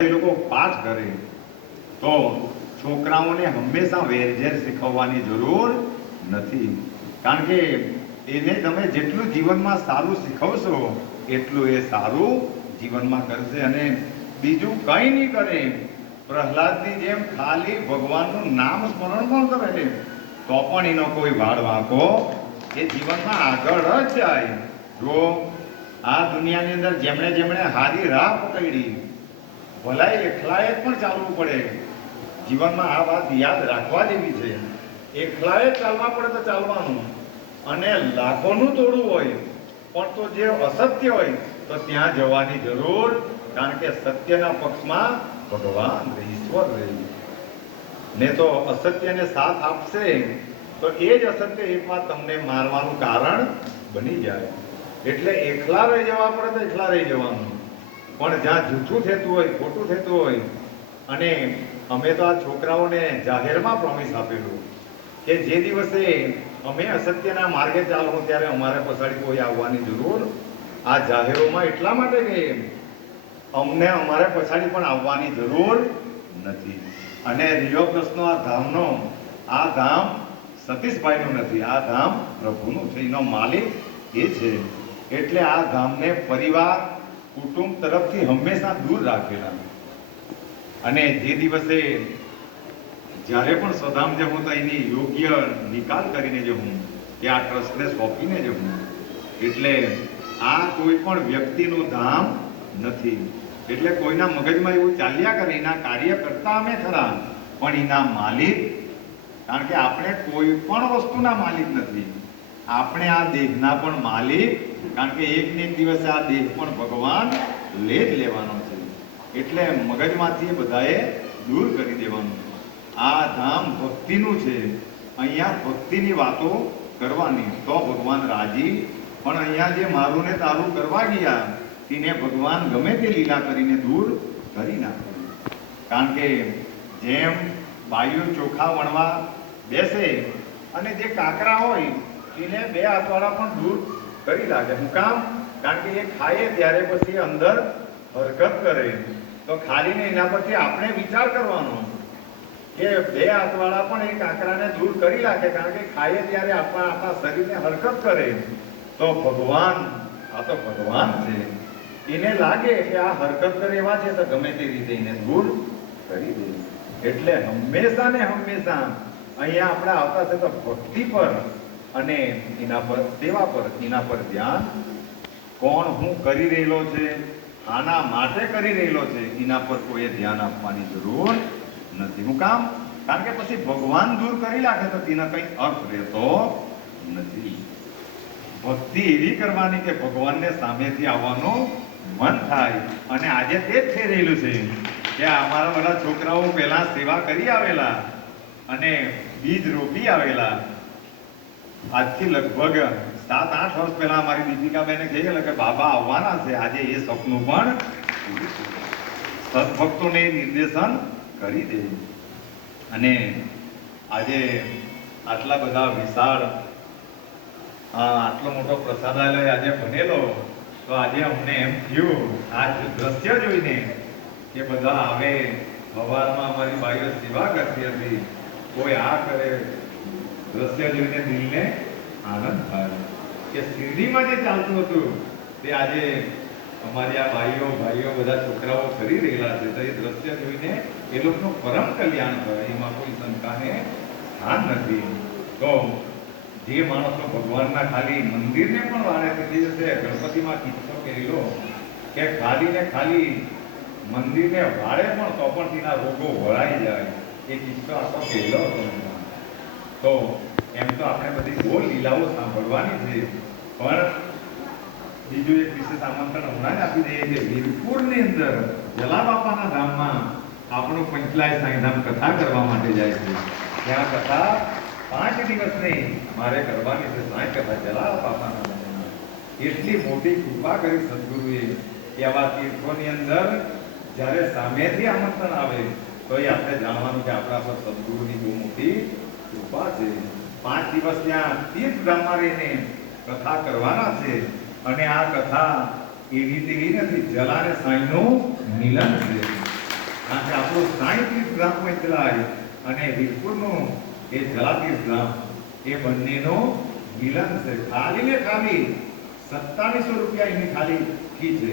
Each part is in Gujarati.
એ લોકો પાસ કરે તો છોકરાઓને હંમેશા વેરઝેર શીખવવાની જરૂર નથી. કારણ કે એને તમે જેટલું જીવનમાં સારું શીખવશો, એટલું એ સારું જીવનમાં કરશે અને બીજું કંઈ નહીં કરે. પ્રહલાદની જેમ ખાલી ભગવાનનું નામ સ્મરણ પણ કરે છે. તો પણ એનો કોઈ વાળ વાંકો એ જીવનમાં આગળ જ જાય. જો આ દુનિયાની અંદર જેમણે જેમણે હારી રાહ પકડી ભલાઈ એકલાએ પણ ચાલવું પડે. જીવનમાં આ વાત યાદ રાખવા જેવી છે. એકલાએ ચાલવા પડે તો ચાલવાનું. અને લાખોનું તોડવું હોય, પણ તો જે અસત્ય હોય, તો ત્યાં જવાની જરૂર, કારણ કે સત્યના પક્ષમાં ભગવાન ઈશ્વર રહે. ને તો અસત્યને સાથ આપશે, તો એ જ અસત્ય એકવાર તમને મારવાનું કારણ બની જાય. એટલે એકલા રહી જવા પડે તો એકલા રહી જવાનું. પણ જ્યાં જૂઠું થતું હોય, ખોટું થતું હોય, અને અમે તો આ છોકરાઓને જાહેરમાં પ્રોમિસ આપેલું કે જે દિવસે અમે અસત્યના માર્ગે ચાલવું ત્યારે અમારે પછાડી કોઈ આવવાની જરૂર આ જાહેરોમાં એટલા માટે કે અમને અમારે પછાડી પણ આવવાની જરૂર નથી. અને રીયો પ્રશ્નો આ ધામનો, આ ધામ સતીશભાઈનું નથી, આ ધામ પ્રભુનું છે. એનો માલિક એ છે. એટલે આ ધામને પરિવાર કુટુંબ તરફથી હંમેશા દૂર રાખેલા. અને જે દિવસે જ્યારે પણ સ્વધામ જમું તો એની યોગ્ય નિકાલ કરીને જમું કે આ ટ્રસ્ટને સોંપીને જવું એટલે આ કોઈ પણ વ્યક્તિનું ધામ નથી. એટલે કોઈના મગજમાં એવું ચાલ્યા કરે, એના કાર્ય કરતા અમે ખરા, પણ એના માલિક, કારણ કે આપણે કોઈ પણ વસ્તુના માલિક નથી. આપણે આ દેહના પણ માલિક, કારણ કે એક ને એક દિવસે આ દેહ પણ ભગવાન લે જ લેવાનો છે. એટલે મગજમાંથી એ બધાએ દૂર કરી દેવાનું આ ધામ ભક્તિનું છે. અહીંયા ભક્તિની વાતો કરવાની. તો ભગવાન રાજી. પણ અહીંયા જે મારું ને તારું કરવા ગયા, તેને ભગવાન ગમે તે લીલા કરીને દૂર કરી નાખે કારણ કે જેમ બાયુ ચોખા વણવા બેસે અને જે કાકરા હોય એને બે હાથવાળા પણ દૂર કરી લાગે. હું કામ? કારણ કે એ ખાઈએ ત્યારે પછી અંદર હરકત કરે. તો ખાલીને એના પરથી આપણે વિચાર કરવાનો. કે બે હાથવાળા પણ એ કાંકરાને દૂર કરી નાખે. કારણ કે ખાઈએ ત્યારે આપણા આપણા શરીરને હરકત કરે. તો ભગવાન, આ તો ભગવાન છે. એને લાગે કે આ હરકત કરે એવા છે તો ગમે તે રીતે એને દૂર કરી દે. એટલે હંમેશા ને હંમેશા અહીંયા આપણે આવતા છે તો ભક્તિ પર અને એના પર, સેવા પર, એના પર ધ્યાન. કોણ હું કરી રહેલો છે, આના માટે કરી રહેલો છે, એના પર કોઈએ ધ્યાન આપવાની જરૂર નથી. હું કામ? કારણ કે પછી ભગવાન દૂર કરી નાખે તો તેના કઈ અર્થ રહેતો નથી. ભક્તિ એવી કરવાની કે ભગવાનને સામેથી આવવાનું મન થાય. અને આજે તે જ થઈ રહેલું છે કે અમારા બધા છોકરાઓ પહેલા સેવા કરી આવેલા અને બીજ રોપી આવેલા. આજથી લગભગ સાત, આઠ વર્ષ પહેલા અમારી દીપિકાબેને કહેલું કે બાબા આવવાના છે. આજે એ સપનું પણ સદભક્તોને નિર્દેશન કરી દે. અને આજે આટલા બધા વિશાળ આટલો મોટો પ્રસાદાલય આજે બનેલો, તો આજે અમને એમ થયું, આ દ્રશ્ય જોઈને કે બધા આવે સવારમાં અમારી બાઈઓ સેવા કરતી હતી. કોઈ આ કરે દ્રશ્ય જોઈને દિલને આનંદ થાય. કે શિરડીમાં જે ચાલતું હતું, તે આજે અમારી આ ભાઈઓ ભાઈઓ બધા છોકરાઓ કરી રહેલા છે. તો એ દ્રશ્ય જોઈને એ લોકોનું પરમ કલ્યાણ થાય. એમાં કોઈ શંકાને સ્થાન નથી. તો જે માણસો ભગવાનના ખાલી મંદિરને પણ વારે તે દિવસે ગણપતિમાં કિસ્સો કહેલો કે ખાલી ને ખાલી મંદિરને વાળે પણ તો પણ તેના રોગો વળાઈ જાય. એ કિસ્સો આખો કહેલો હતો. તો એમ તો આપણે બધી બહુ લીલાઓ સાંભળવાની છે. પણ બીજું એક વિશેષ આમંત્રણ હમણાં જ આપી દઈએ કે વીરપુરની અંદર જલા બાપાના ધામમાં આપણો પંચલાય સાંઈધામ કથા કરવા માટે જાય છે. ત્યાં કથા પાંચ દિવસની મારે કરવાની છે સાંઈ કથા જલા બાપાના એટલી મોટી કૃપા કરી સદગુરુએ એવા તીર્થોની અંદર જ્યારે સામેથી આમંત્રણ આવે, તો એ આપણે જાણવાનું કે આપણા પર સદગુરુની બહુ મોટી કૃપા છે. પાંચ દિવસ ત્યાં તીર્થધામમાં રહીને કથા કરવાના છે અને આ કથા એવી તેવી નથી, જલાને સાંઈનું મિલન છે. તો સાંઈ તીર્થ ધામમાં ચલાય અને વીરપુરનું એ જલાતીર્થ ધામ એ બંનેનો મિલન છે. ખાલી ને ખાલી સત્તાવીસો રૂપિયા એની ખાલી ફી છે.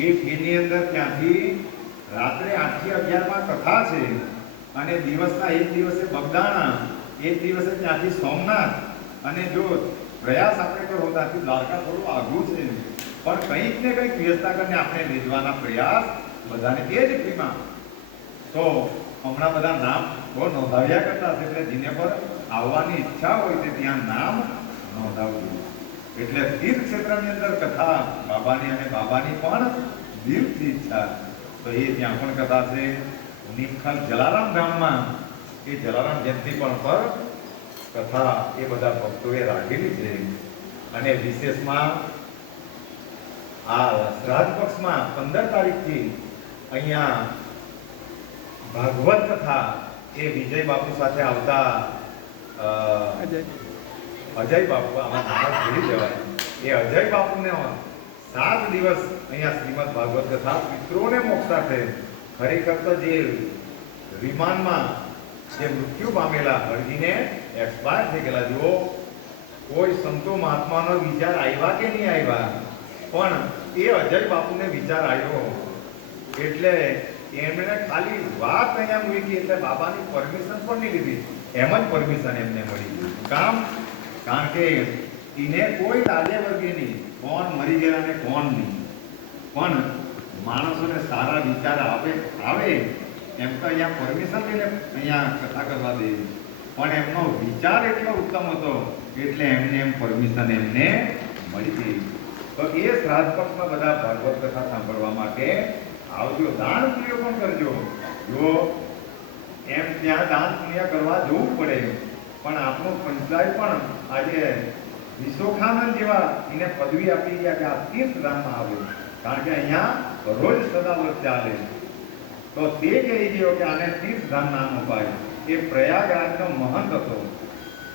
એ ફીની અંદર ત્યાંથી રાત્રે આઠથી અગિયારમાં કથા છે. અને દિવસના એક દિવસે બગદાણા, એક દિવસે ત્યાંથી સોમનાથ. અને જો પ્રયાસ આપણે કરો ત્યાંથી દ્વારકા થોડું આઘું છે. પણ કંઈક ને કંઈક વ્યવસ્થા કરીને આપણે વેચવાના પ્રયાસ બધાને એ જ ફ્રીમાં. તો હમણાં બધા નામ બહુ નોંધાવ્યા કરતા એટલે જેને પર આવવાની ઈચ્છા હોય તે ત્યાં નામ નોંધાવવું. એટલે તીર્થ ક્ષેત્રની અંદર કથા બાબાની અને બાબાની પણ દિલથી ઈચ્છા. તો એ ત્યાં પણ કથા છે. નિમખલ જલારામ ગામમાં એ જલારામ જયંતિ પણ પર કથા એ બધા ભક્તોએ રાખેલી છે. અને વિશેષમાં આ શ્રાદ્ધ પક્ષમાં પંદર તારીખથી અહીંયા ભાગવત કથા એ વિજય બાપુ સાથે આવતા અજય. બાપુ આમાં નામ ભૂલી જવાય. એ અજય બાપુને સાત દિવસ અહીંયા શ્રીમદ ભાગવત કથા પિત્રોને મોક્ષ સાથે ખરેખર તો જે વિમાનમાં જે મૃત્યુ પામેલા હરજીને એક્સપાયર થઈ ગયેલા, જુઓ, કોઈ સંતો મહાત્માનો વિચાર આવ્યા કે નહીં આવ્યા? પણ એ અજય બાપુને વિચાર આવ્યો. એટલે એમણે ખાલી વાત અહીંયા મૂકી, એટલે બાબાની પરમિશન પણ નહીં લીધી. એમ જ પરમિશન એમને મળી કામ? કારણ કે એને કોઈ લાજે વર્ગે નહીં કોણ મરી ગયા ને કોણ નહીં. પણ માણસોને સારા વિચાર આવે આવે, એમ તો અહીંયા પરમિશન લઈને અહીંયા કથા કરવા દે. પણ એમનો વિચાર એટલો ઉત્તમ હતો, એટલે એમને એમ પરમિશન એમને મળી ગઈ. તો એ શ્રાદ્ધ પક્ષમાં બધા ભાગવત કથા સાંભળવા માટે આવજો, દાન ક્રિયો પણ કરજો. જો એમ ત્યાં દાન પુણ્ય કરવા જવું પડે, પણ આપણો પંચાયત પણ આજે વિશોખાનંદ જેવા એને પદવી આપી ગયા કે આ તીર્થ ધામમાં આવે કારણ કે અહીંયા રોજ સદાવ્રત ચાલે તો તે કહી ગયો કે આને તીર્થધામ નામ અપાય એ પ્રયાગરાજનો મહંત હતો.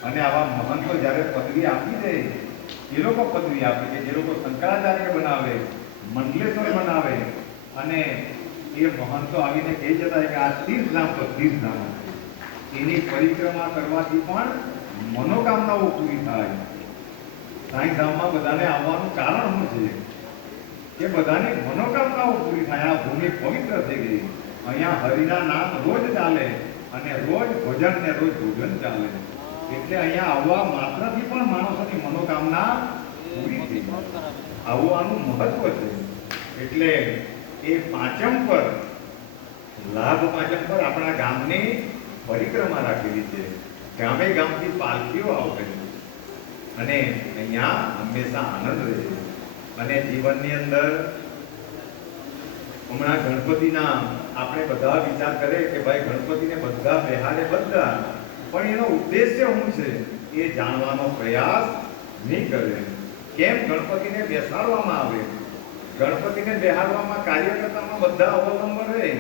અને આવા મહંતો જ્યારે પદવી આપી દે, એ લોકો પદવી આપે કે જે લોકો શંકરાચાર્ય બનાવે, મંડલેશ્વર બનાવે, અને એ મહંતો આવીને કહી જતા કે આ તીર્થધામ તો તીર્થધામ એની પરિક્રમા કરવાથી પણ મનોકામનાઓ પૂરી થાય. સાંઈ ધામમાં બધાને આવવાનું કારણ શું છે? કે બધાની મનોકામનાઓ પૂરી થાય. આ ભૂમિ પવિત્ર થઈ ગઈ. અહીંયા હરિના નામ રોજ ચાલે અને રોજ ભજન ને રોજ ભોજન ચાલે. એટલે અહીંયા આવવા માત્રથી પણ માણસોની મનોકામના પૂરી થઈ આવું મહત્વ છે. એટલે એ પાંચમ પર, લાભ પાંચમ પર આપણા ગામની પરિક્રમા રાખેલી છે. ગામે ગામથી પાલખીઓ છે અને અહીંયા હંમેશા આનંદ રહે છે. અને જીવનની અંદર હમણાં ગણપતિના આપણે બધા વિચાર કરે કે ભાઈ ગણપતિને બધા બેહારે બધા. પણ એનો ઉદ્દેશ્ય શું છે? એ જાણવાનો પ્રયાસ નહીં કરે. કેમ ગણપતિને બેસાડવામાં આવે? ગણપતિને બેહાડવામાં કાર્યકર્તામાં બધા અવલંબન રહે.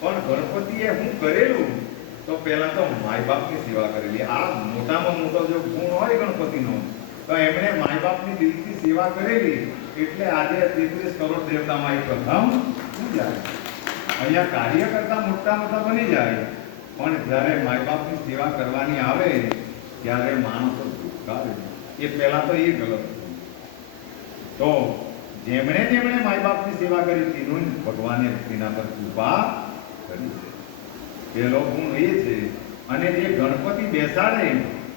પણ ગણપતિએ હું કરેલું? તો પહેલા તો માય બાપની સેવા કરેલી. આ મોટામાં મોટો જો ગુણ હોય ગણપતિનો તો એમણે માય બાપની દિલથી સેવા કરેલી એટલે આજે તેત્રીસ કરોડ દેવતામાં માય પ્રથમ જાય? અહીંયા કાર્યકર્તા મોટા મોટા બની જાય. પણ જ્યારે માય બાપની સેવા કરવાની આવે, ત્યારે માણસો ધુકાવે એ પહેલા તો એ ગલત તો જેમણે જેમણે માય બાપની સેવા કરી, તેનું ભગવાને તેના પર કૃપા કરી છે. પહેલો ગુણ એ છે, અને જે ગણપતિ બેસાડે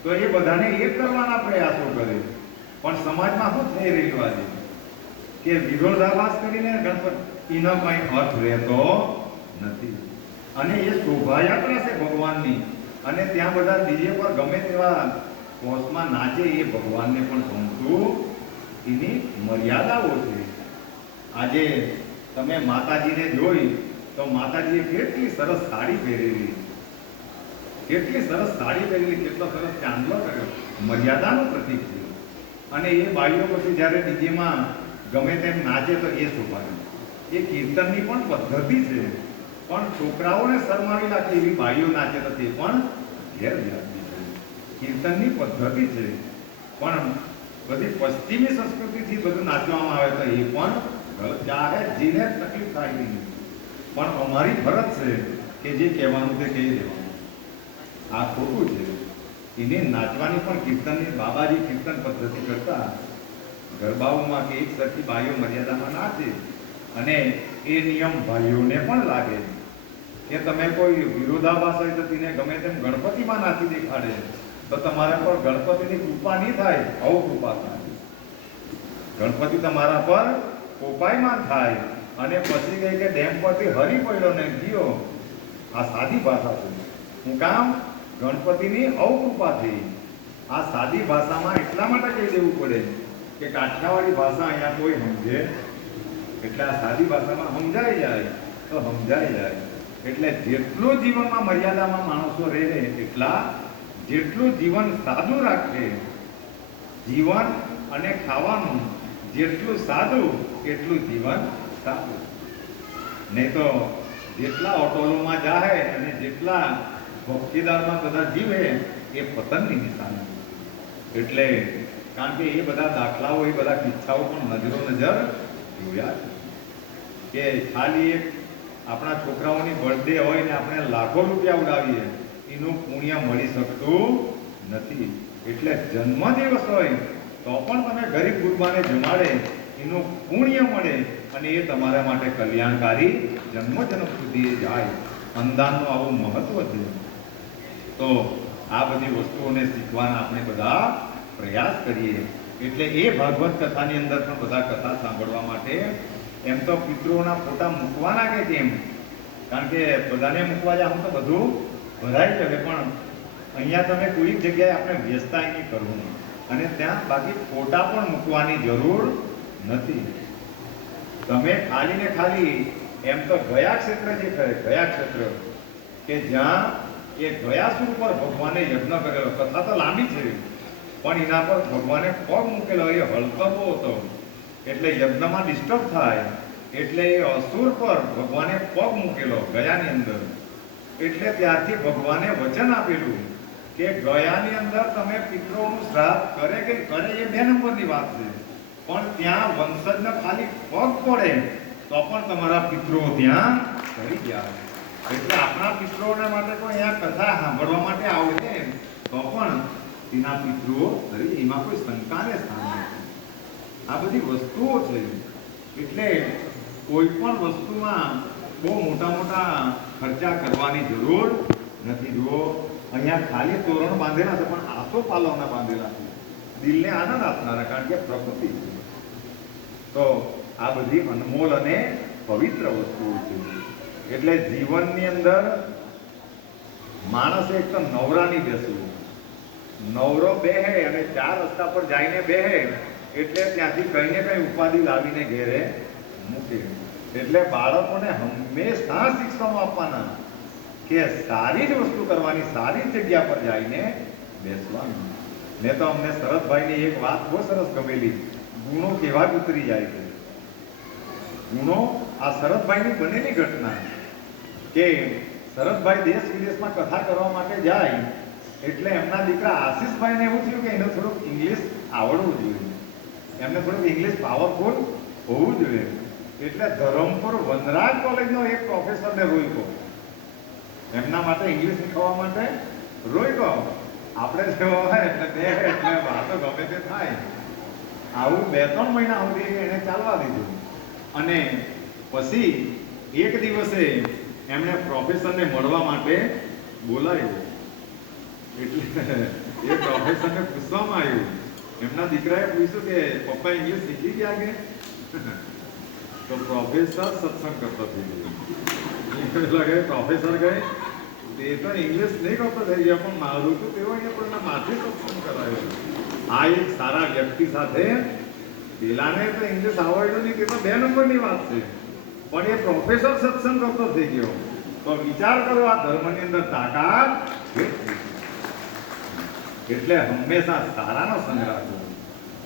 તો એ બધાને એ કરવાના પ્રયાસો કરે પણ સમાજમાં શું થઈ રહ્યું આજે? કે વિરોધાભાસ કરીને ગણપત, એનો કઈ અર્થ રહેતો નથી. અને એ શોભાયાત્રા છે ભગવાનની. અને ત્યાં બધા ડીજે પર ગમે તેવા કોષમાં નાચે એ ભગવાનને પણ ગમતું એની મર્યાદાઓ છે. આજે તમે માતાજીને જોઈ તો માતાજીએ કેટલી સરસ સાડી પહેરેલી. કેટલી સરસ સાડી પહેરેલી કેટલો સરસ ચાંદલો કર્યો. મર્યાદાનું પ્રતીક છે. અને એ બાઈઓ પછી જ્યારે ડીજેમાં ગમે તેમ નાચે તો એ શોભાય એ કીર્તનની પણ પદ્ધતિ છે. પણ છોકરાઓને શરમાવી નાખે એવી બાઈઓ નાચે તો તે પણ ગેરવ્યાજબી છે. કીર્તનની પદ્ધતિ છે. પણ બધી પશ્ચિમી સંસ્કૃતિથી બધું નાચવામાં આવે તો એ પણ ચાહે જીને તકલીફ થાય નહીં. પણ અમારી ફરજ છે કે જે કહેવાનું તે કહી દેવાનું. આ ખોટું છે. એને નાચવાની પણ કીર્તનની બાબાજી કીર્તન પદ્ધતિ કરતા ગરબાઓમાં કે એક સરખી ભાઈઓ મર્યાદામાં નાચે અને એ નિયમ ભાઈઓને પણ લાગે. કે તમે કોઈ વિરોધાભાસ હોય તો તેને ગમે તેમ ગણપતિમાં નાચી દેખાડે. તો તમારા પર ગણપતિની કૃપા નહીં થાય, આવું કૃપા થાય. ગણપતિ તમારા પર કોપાયમાન થાય અને પછી કહે કે ડેમ પરથી હરી પડ્યો ને ગયો. આ સાદી ભાષા છે. હું કામ ગણપતિની અવકૃપા થઈ આ સાદી ભાષામાં એટલા માટે કહી દેવું પડે કે કાઠિયાવાડી ભાષા અહીંયા કોઈ સમજે. એટલે આ સાદી ભાષામાં સમજાઈ જાય તો સમજાઈ જાય. એટલે જેટલું જીવનમાં મર્યાદામાં માણસો રહે એટલા જેટલું જીવન સાદું રાખે, જીવન અને ખાવાનું જેટલું સાદું, એટલું જીવન સાદું. નહીં તો જેટલા હોટલોમાં જાહે અને જેટલા ભક્તિદારમાં બધા જીવે એ પતનની નિશાની. એટલે કારણ કે એ બધા દાખલાઓ, એ બધા કિસ્સાઓ પણ નજરો નજર જોયા છે. કે ખાલી એક આપણા છોકરાઓની બર્થડે હોય ને આપણે લાખો રૂપિયા ઉડાવીએ, એનું પુણ્ય મળી શકતું નથી. એટલે જન્મદિવસ હોય, તો પણ તમે ગરીબ ગુરબાને જમાડે, એનું પુણ્ય મળે અને એ તમારા માટે કલ્યાણકારી જન્મ જન્મ સુધી જાય. અંદાજનું આવું મહત્વ છે. તો આ બધી વસ્તુઓને શીખવાના આપણે બધા પ્રયાસ કરીએ. એટલે એ ભાગવત કથાની અંદર પણ બધા કથા સાંભળવા માટે એમ તો પિતૃઓના ફોટા મૂકવાના કે કેમ? કારણ કે બધાને મૂકવા જાવ તો બધું ભરાઈ જશે પણ અહીંયા તમે કોઈ જગ્યાએ આપણે વ્યસ્તા નહીં કરવું. અને ત્યાં બાકી ફોટા પણ મૂકવાની જરૂર નથી. તમે ખાલી ને ખાલી એમ તો ગયા ક્ષેત્ર જે કહે, ગયા ક્ષેત્ર કે જ્યાં એ ગયાસુર પર ભગવાને યજ્ઞ કરેલો. કથા તો લાંબી છે પણ એના પર ભગવાને પગ મૂકેલો? એ હલકબો હતો. એટલે યજ્ઞમાં ડિસ્ટર્બ થાય. એટલે એ અસુર પર ભગવાને પગ મૂકેલો ગયાની અંદર. એટલે ત્યારથી ભગવાને વચન આપેલું કે ગયાની અંદર તમે પિતૃઓનું શ્રાદ્ધ કરે કે કરે એ બે નંબરની વાત છે. પણ ત્યાં વંશજને ખાલી પગ પડે તો પણ તમારા પિતૃઓ ત્યાં કરી ગયા એટલે આપણા પિતૃઓના માટે પણ અહીંયા કથા સાંભળવા માટે આવે છે તો પણ તેના પિતૃઓ એમાં કોઈ શંકાને સ્થાન નથી. આ બધી વસ્તુઓ છે. એટલે કોઈ પણ વસ્તુમાં બહુ મોટા મોટા ખર્ચા કરવાની જરૂર નથી. જુઓ, અહીંયા ખાલી તોરણ બાંધેલા છે, પણ આસો પાલવના બાંધેલા છે. દિલને આનંદ આપનારા, કારણ કે પ્રકૃતિ છે. તો આ બધી અનમોલ અને પવિત્ર વસ્તુઓ છે. એટલે જીવનની અંદર માણસે એક તો નવરાની બેસવું. નવરો બેહે અને ચાર રસ્તા પર જઈને બેહે એટલે ત્યાંથી કંઈ ને કઈ ઉપાધિ લાવીને ઘેરે મૂકે. એટલે બાળકોને હંમેશા શિક્ષણ આપવાના કે સારી જ વસ્તુ કરવાની, સારી જગ્યા પર જઈને બેસવાનું. મેં તો અમને શરદભાઈની એક વાત બહુ સરસ ગમેલી. ગુણો કેવા ઉતરી જાય છે. ગુણો આ શરદભાઈની બનેલી ઘટના. કે શરદભાઈ દેશ વિદેશમાં કથા કરવા માટે જાય, એટલે એમના દીકરા આશીષભાઈને એવું થયું કે એને થોડુંક ઇંગ્લિશ આવડવું જોઈએ. એમને થોડુંક ઇંગ્લિશ પાવરફુલ હોવું જોઈએ. એટલે ધરમપુર વનરાજ કોલેજનો એક પ્રોફેસરને રોક્યો એમના માટે ઇંગ્લિશ શીખવા માટે રોક્યો આપણે જેવો હોય એટલે બે એટલે વાતો ગમે તે થાય. આવું બે ત્રણ મહિના સુધી એને ચાલવા દીધું. અને પછી એક દિવસે એમણે પ્રોફેસરને મળવા માટે બોલાવ્યો. એટલે એ પ્રોફેસરને પૂછવામાં આવ્યું. એમના દીકરાએ પૂછ્યું કે, પપ્પા ઇંગ્લિશ શીખી ગયા કે? તો પ્રોફેસર સત્સંગ કરતો થઈ ગયો એટલે પ્રોફેસર ગયે તે તો ઇંગ્લિશ નહીં કરતો થઈ ગયા પણ મારું તો તેઓ અહીંયા પણ માથે સત્સંગ કરાયો આ એક સારા વ્યક્તિ સાથે પેલાને તો ઇંગ્લિશ આવડ્યું નહીં, તે તો બે નંબરની વાત છે. પણ એ પ્રોફેસર સત્સંગ કરતો થઈ ગયો. તો વિચાર કરો, આ ધર્મની અંદર તાકાત એટલે હંમેશા સારાનો સંગ રાખવો.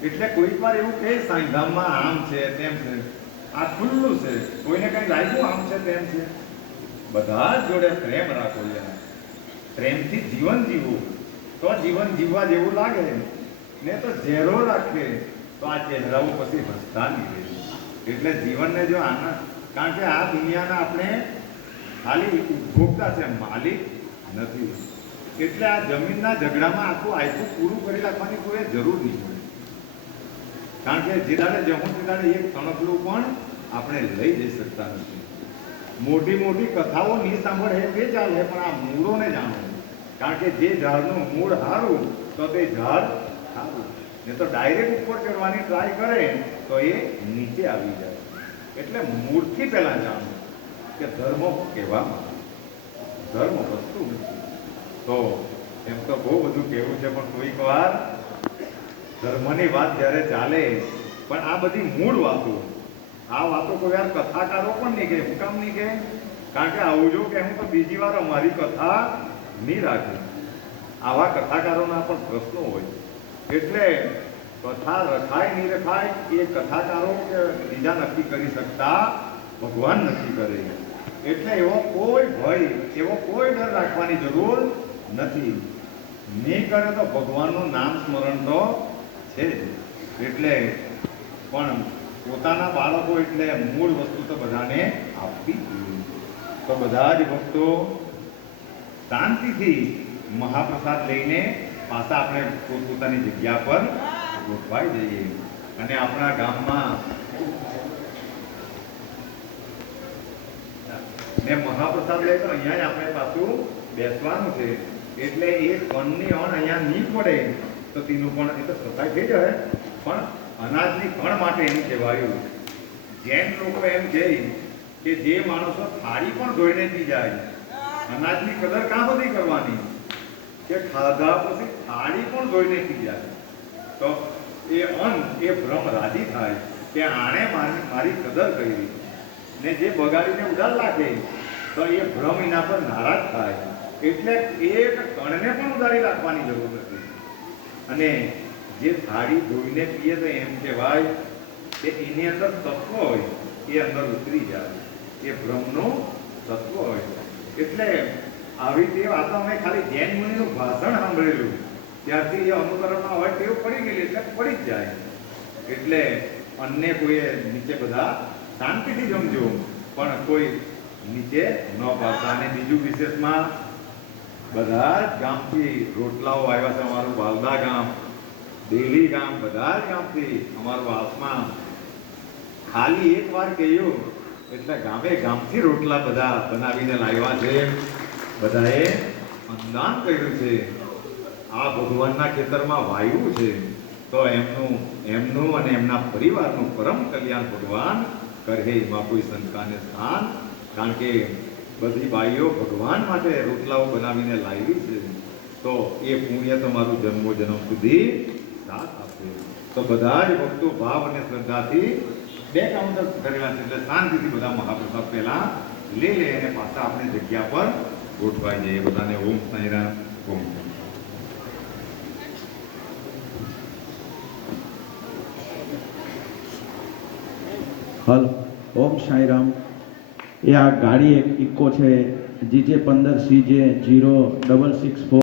એટલે કોઈક વાર એવું કહે, સાંઈધામમાં આમ છે, તેમ છે. આ ખુલ્લું છે. કોઈને કઈ લાગ્યું આમ છે, તેમ છે? બધા જ જોડે પ્રેમ રાખો યાર. પ્રેમથી જીવન જીવવું તો જીવન જીવવા જેવું લાગે. ને તો ઝેરો રાખે. તો આ ચહેરાઓ પછી હસતા નહીં રહે. એટલે જીવનને જો આનંદ કારણ કે આ દુનિયાના આપણે ખાલી ઉપભોક્તા છે, માલિક નથી. એટલે આ જમીનના ઝઘડામાં આખું આખું પૂરું કરી રાખવાની કોઈ જરૂર નહીં પડે કારણ કે જે દાડે જમું તે દાડે એક તણકલું પણ આપણે લઈ જઈ શકતા નથી. મોટી મોટી કથાઓ નહીં સાંભળે તે ચાલે, પણ આ મૂળોને જાણો. કારણ કે જે ઝાડનું મૂળ સારું તો તે ઝાડ સારું ને તો ડાયરેક્ટ ઉપર ચડવાની ટ્રાય કરે, તો એ નીચે આવી જાય. એટલે મૂળથી પહેલા જાણો કે ધર્મ કહેવામાં ધર્મ વસ્તુ તો એમ તો બહુ બધું કહેવું છે, પણ કોઈક વાર ધર્મની વાત જ્યારે ચાલે, પણ આ બધી મૂળ વાતો, આ વાતો કોઈ વાર કથાકારો પણ નહીં કહે. હું કામ નહીં કહે? કારણ કે આવું જો કે હું તો બીજી વાર અમારી કથા નહીં રાખે. આવા કથાકારોના પણ પ્રશ્નો હોય. એટલે કથા રખાય, નહીં રખાય, એ કથાકારો કે બીજા નક્કી કરી શકતા ભગવાન નક્કી કરે. એટલે એવો કોઈ ભય, એવો કોઈ ડર રાખવાની જરૂર નથી. નહીં કરે તો ભગવાનનું નામ સ્મરણ તો છે એટલે પણ પોતાના બાળકો એટલે મૂળ વસ્તુ તો બધાને આપવી જોઈએ. તો બધા જ ભક્તો શાંતિથી મહાપ્રસાદ લઈને પાછા આપણે પોતપોતાની જગ્યા પર ગોઠવાઈ જઈએ. અને આપણા ગામમાં ને મહાપ્રસાદ લે તો અહીંયા જ આપણે પાછું બેસવાનું છે. એટલે એ કણની અણ અહીંયા નહીં પડે. તો તેનું પણ, એ તો સફાઈ થઈ જાય પણ અનાજની કણ માટે એમ કહેવાયું જૈન લોકો એમ કહે કે જે માણસો થાળી પણ ધોઈને પી જાય, અનાજની કદર કાં બધી કરવાની? કે ખાધા પછી થાળી પણ ધોઈને પી જાય. તો એ અન્ન એ ભ્રમ રાજી થાય કે આણે મારી મારી કદર કરી. ને જે બગાડીને ઉધાર લાગે, તો એ ભ્રમ એના પર નારાજ થાય. એટલે એક કણને પણ ઉધારી રાખવાની જરૂર નથી. અને જે થાળી ધોઈને પીએ તો એમ કહેવાય કે એની અંદર તત્વ હોય, એ અંદર ઉતરી જાય. એ ભ્રમનું તત્વ હોય. એટલે આવી તે વાતો અમે ખાલી જૈન મુનિનું ભાષણ સાંભળેલું. ત્યારથી એ અનુકરણમાં હોય ટેવ પડી ગયેલી એટલે પડી જ જાય. એટલે અન્ય કોઈએ નીચે બધા શાંતિથી જમજો, પણ કોઈ નીચે ન પાડતા. અને બીજું વિશેષમાં બધા જ ગામથી રોટલાઓ આવ્યા છે અમારું વાલદા ગામ. દેલી ગામ, બધા જ ગામથી અમારું હાથમાં ખાલી એક વાર કહ્યું, એટલે ગામે ગામથી રોટલા બધા બનાવીને લાવ્યા છે. બધાએ અંદાન કર્યું છે. આ ભગવાનના ખેતરમાં વાયુ છે, તો એમનું એમનું અને એમના પરિવારનું પરમ કલ્યાણ ભગવાન કરે એમાં કોઈ શંકાને સ્થાન. કારણ કે બધી બાઈઓ ભગવાન માટે રોટલાઓ બનાવીને લાવી છે, તો એ પુણ્ય તમારું જન્મો જન્મ સુધી સાથ આપે. તો બધા જ ભક્તો ભાવ અને શ્રદ્ધાથી બે કાઉન્ટર કરેલા છે, એટલે શાંતિથી બધા મહાપ્રસાદ પહેલા લઈ લે અને પાછા આપણે જગ્યા પર ગોઠવાઈ જઈએ બધાને ઓમ સાંઈરા ઓમ હલો. ઓમ સાંઈરામ. એ આ ગાડી એક ઇકો છે, જીજે પંદર, CJ zero, double six four.